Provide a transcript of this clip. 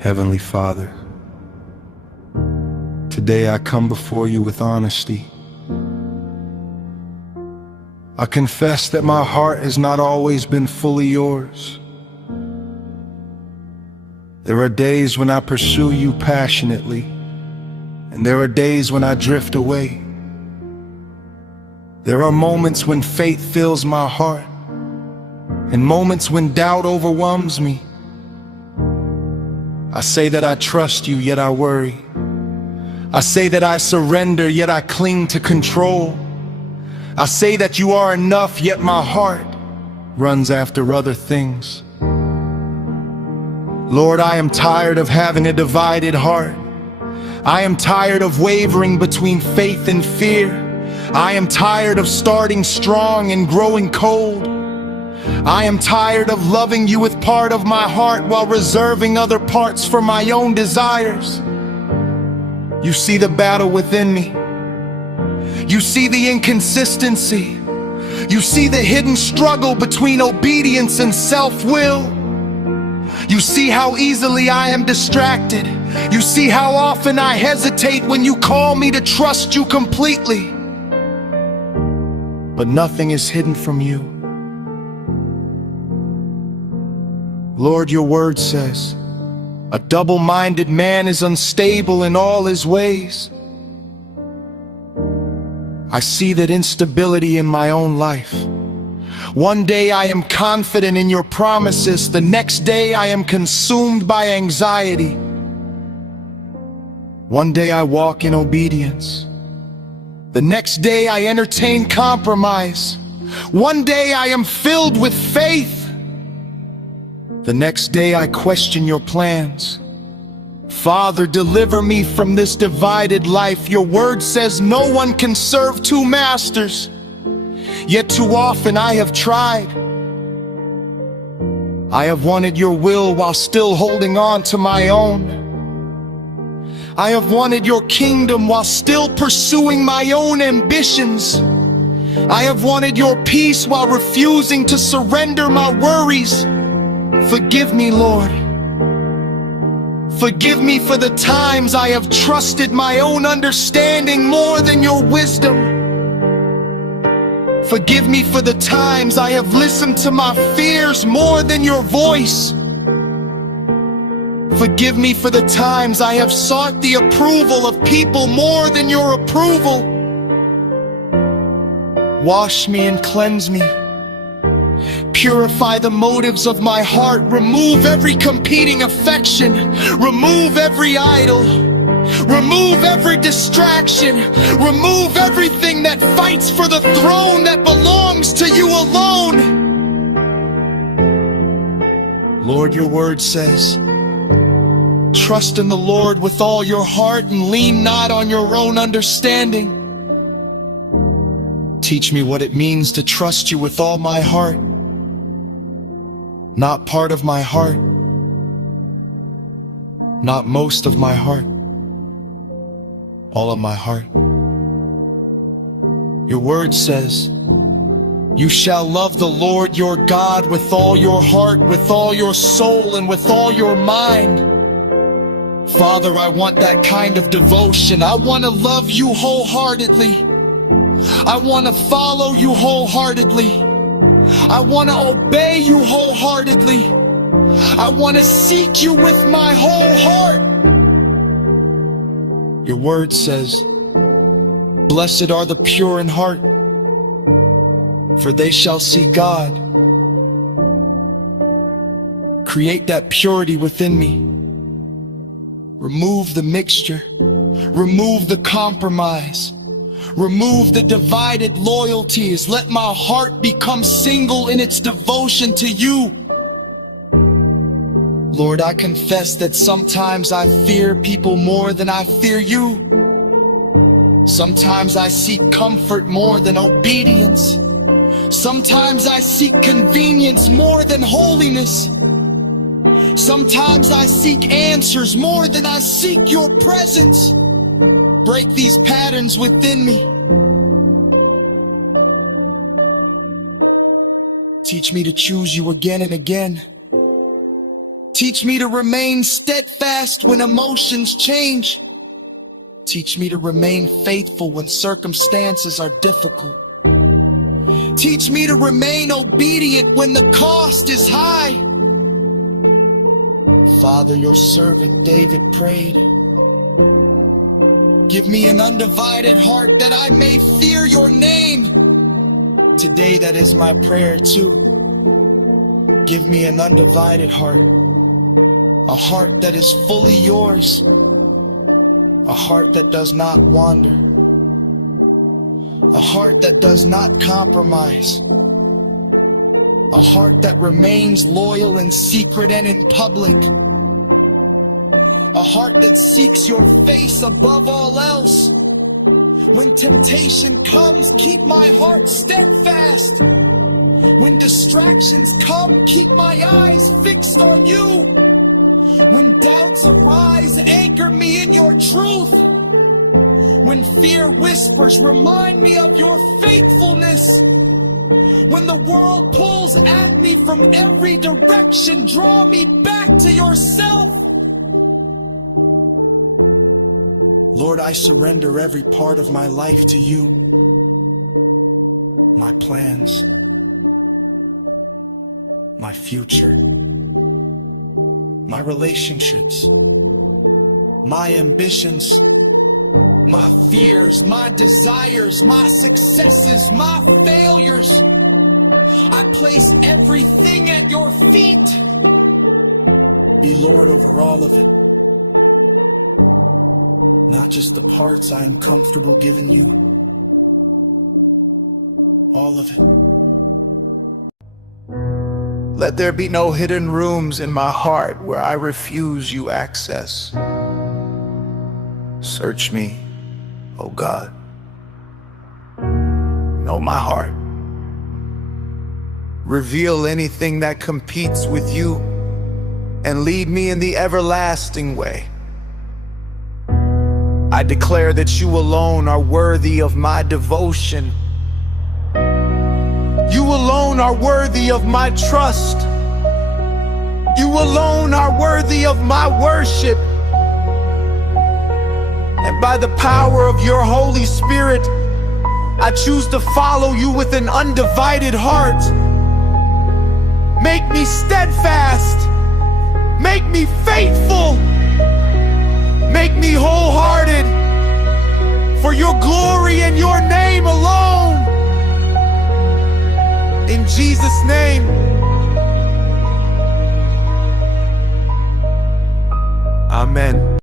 Heavenly Father, today I come before you with honesty. I confess that my heart has not always been fully yours. There are days when I pursue you passionately, and there are days when I drift away. There are moments when faith fills my heart, and moments when doubt overwhelms me. I say that I trust you, yet I worry. I say that I surrender, yet I cling to control. I say that you are enough, yet my heart runs after other things. Lord, I am tired of having a divided heart. I am tired of wavering between faith and fear. I am tired of starting strong and growing cold. I am tired of loving you with part of my heart while reserving other parts for my own desires. You see the battle within me. You see the inconsistency. You see the hidden struggle between obedience and self-will. You see how easily I am distracted. You see how often I hesitate when you call me to trust you completely. But nothing is hidden from you. Lord, your word says, a double-minded man is unstable in all his ways. I see that instability in my own life. One day I am confident in your promises, the next day I am consumed by anxiety. One day I walk in obedience, the next day I entertain compromise. One day I am filled with faith, the next day I question your plans. Father, deliver me from this divided life. Your word says no one can serve two masters. Yet too often I have tried. I have wanted your will while still holding on to my own. I have wanted your kingdom while still pursuing my own ambitions. I have wanted your peace while refusing to surrender my worries. Forgive me, Lord. Forgive me for the times I have trusted my own understanding more than your wisdom. Forgive me for the times I have listened to my fears more than your voice. Forgive me for the times I have sought the approval of people more than your approval. Wash me and cleanse me. Purify the motives of my heart. Remove every competing affection. Remove every idol. Remove every distraction. Remove everything that fights for the throne that belongs to you alone. Lord, your word says, trust in the Lord with all your heart and lean not on your own understanding. Teach me what it means to trust you with all my heart. Not part of my heart, not most of my heart, all of my heart. Your word says, you shall love the Lord your God with all your heart, with all your soul, and with all your mind. Father, I want that kind of devotion. I want to love you wholeheartedly. I want to follow you wholeheartedly. I want to obey you wholeheartedly. I want to seek you with my whole heart. Your word says, blessed are the pure in heart, for they shall see God. Create that purity within me. Remove the mixture. Remove the compromise. Remove the divided loyalties. Let my heart become single in its devotion to you. Lord, I confess that sometimes I fear people more than I fear you. Sometimes I seek comfort more than obedience. Sometimes I seek convenience more than holiness. Sometimes I seek answers more than I seek your presence. Break these patterns within me. Teach me to choose you again and again. Teach me to remain steadfast when emotions change. Teach me to remain faithful when circumstances are difficult. Teach me to remain obedient when the cost is high. Father, your servant David prayed, give me an undivided heart that I may fear your name. Today that is my prayer too. Give me an undivided heart, a heart that is fully yours, a heart that does not wander, a heart that does not compromise, a heart that remains loyal in secret and in public, a heart that seeks your face above all else. When temptation comes, keep my heart steadfast. When distractions come, keep my eyes fixed on you. When doubts arise, anchor me in your truth. When fear whispers, remind me of your faithfulness. When the world pulls at me from every direction, draw me back to yourself. Lord, I surrender every part of my life to you. My plans, my future, my relationships, my ambitions, my fears, my desires, my successes, my failures. I place everything at your feet. Be Lord over all of it. Not just the parts I am comfortable giving you. All of it. Let there be no hidden rooms in my heart where I refuse you access. Search me, O God. Know my heart. Reveal anything that competes with you and lead me in the everlasting way. I declare that you alone are worthy of my devotion. You alone are worthy of my trust. You alone are worthy of my worship. And by the power of your Holy Spirit, I choose to follow you with an undivided heart. Make me steadfast. Make me faithful. Make me wholehearted for your glory and your name alone. In Jesus' name. Amen.